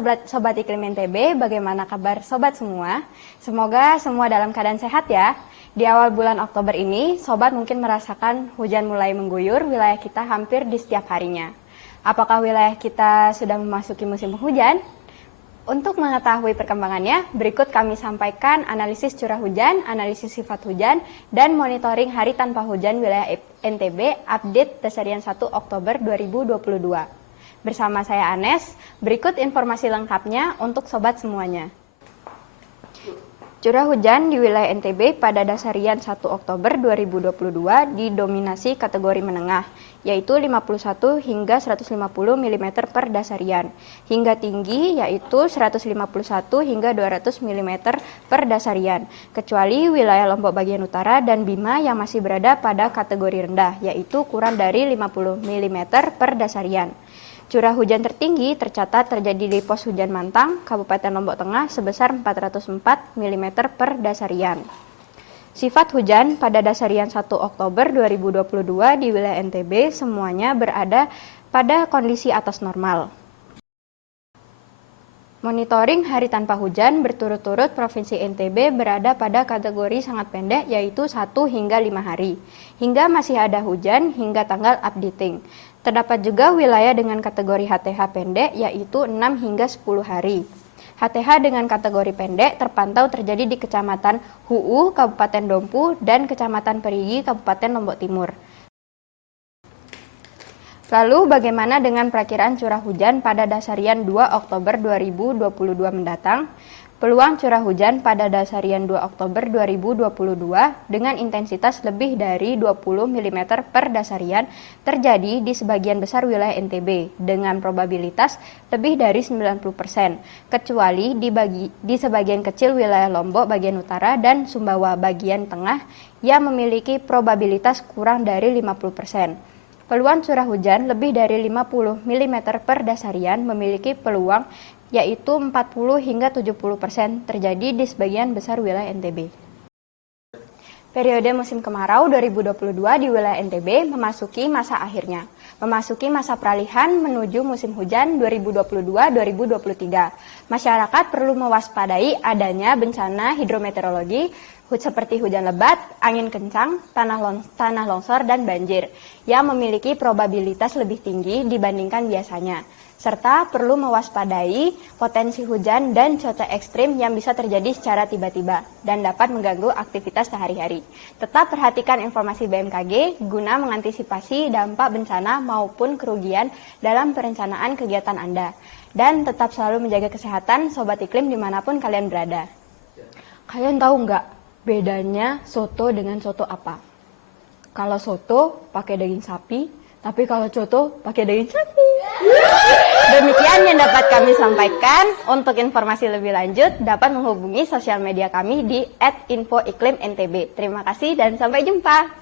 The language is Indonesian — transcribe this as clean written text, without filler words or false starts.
Sobat Iklim NTB, bagaimana kabar Sobat semua? Semoga semua dalam keadaan sehat ya. Di awal bulan Oktober ini, Sobat mungkin merasakan hujan mulai mengguyur wilayah kita hampir di setiap harinya. Apakah wilayah kita sudah memasuki musim hujan? Untuk mengetahui perkembangannya, berikut kami sampaikan analisis curah hujan, analisis sifat hujan, dan monitoring hari tanpa hujan wilayah NTB update Dasarian 1 Oktober 2022. Bersama saya Anes, berikut informasi lengkapnya untuk Sobat semuanya. Curah hujan di wilayah NTB pada Dasarian 1 Oktober 2022 didominasi kategori menengah, yaitu 51 hingga 150 mm per dasarian, hingga tinggi yaitu 151 hingga 200 mm per dasarian, kecuali wilayah Lombok bagian utara dan Bima yang masih berada pada kategori rendah, yaitu kurang dari 50 mm per dasarian. Curah hujan tertinggi tercatat terjadi di Pos Hujan Mantang, Kabupaten Lombok Tengah sebesar 404 mm per dasarian. Sifat hujan pada Dasarian 1 Oktober 2022 di wilayah NTB semuanya berada pada kondisi atas normal. Monitoring hari tanpa hujan berturut-turut Provinsi NTB berada pada kategori sangat pendek yaitu 1 hingga 5 hari, hingga masih ada hujan hingga tanggal updating. Terdapat juga wilayah dengan kategori HTH pendek yaitu 6 hingga 10 hari. HTH dengan kategori pendek terpantau terjadi di Kecamatan Huu, Kabupaten Dompu, dan Kecamatan Perigi, Kabupaten Lombok Timur. Lalu bagaimana dengan perakiraan curah hujan pada Dasarian 2 Oktober 2022 mendatang? Peluang curah hujan pada Dasarian 2 Oktober 2022 dengan intensitas lebih dari 20 mm per dasarian terjadi di sebagian besar wilayah NTB dengan probabilitas lebih dari 90%, kecuali di sebagian kecil wilayah Lombok bagian utara dan Sumbawa bagian tengah yang memiliki probabilitas kurang dari 50%. Peluang curah hujan lebih dari 50 mm per dasarian memiliki peluang yaitu 40 hingga 70% terjadi di sebagian besar wilayah NTB. Periode musim kemarau 2022 di wilayah NTB memasuki masa akhirnya, memasuki masa peralihan menuju musim hujan 2022-2023. Masyarakat perlu mewaspadai adanya bencana hidrometeorologi seperti hujan lebat, angin kencang, tanah longsor, dan banjir yang memiliki probabilitas lebih tinggi dibandingkan biasanya, serta perlu mewaspadai potensi hujan dan cuaca ekstrim yang bisa terjadi secara tiba-tiba dan dapat mengganggu aktivitas sehari-hari. Tetap perhatikan informasi BMKG guna mengantisipasi dampak bencana maupun kerugian dalam perencanaan kegiatan Anda. Dan tetap selalu menjaga kesehatan Sobat Iklim dimanapun kalian berada. Kalian tahu nggak bedanya soto dengan soto apa? Kalau soto pakai daging sapi, tapi kalau coto pakai daging sapi. Demikian yang dapat kami sampaikan. Untuk informasi lebih lanjut dapat menghubungi sosial media kami di @infoiklimntb. Terima kasih dan sampai jumpa.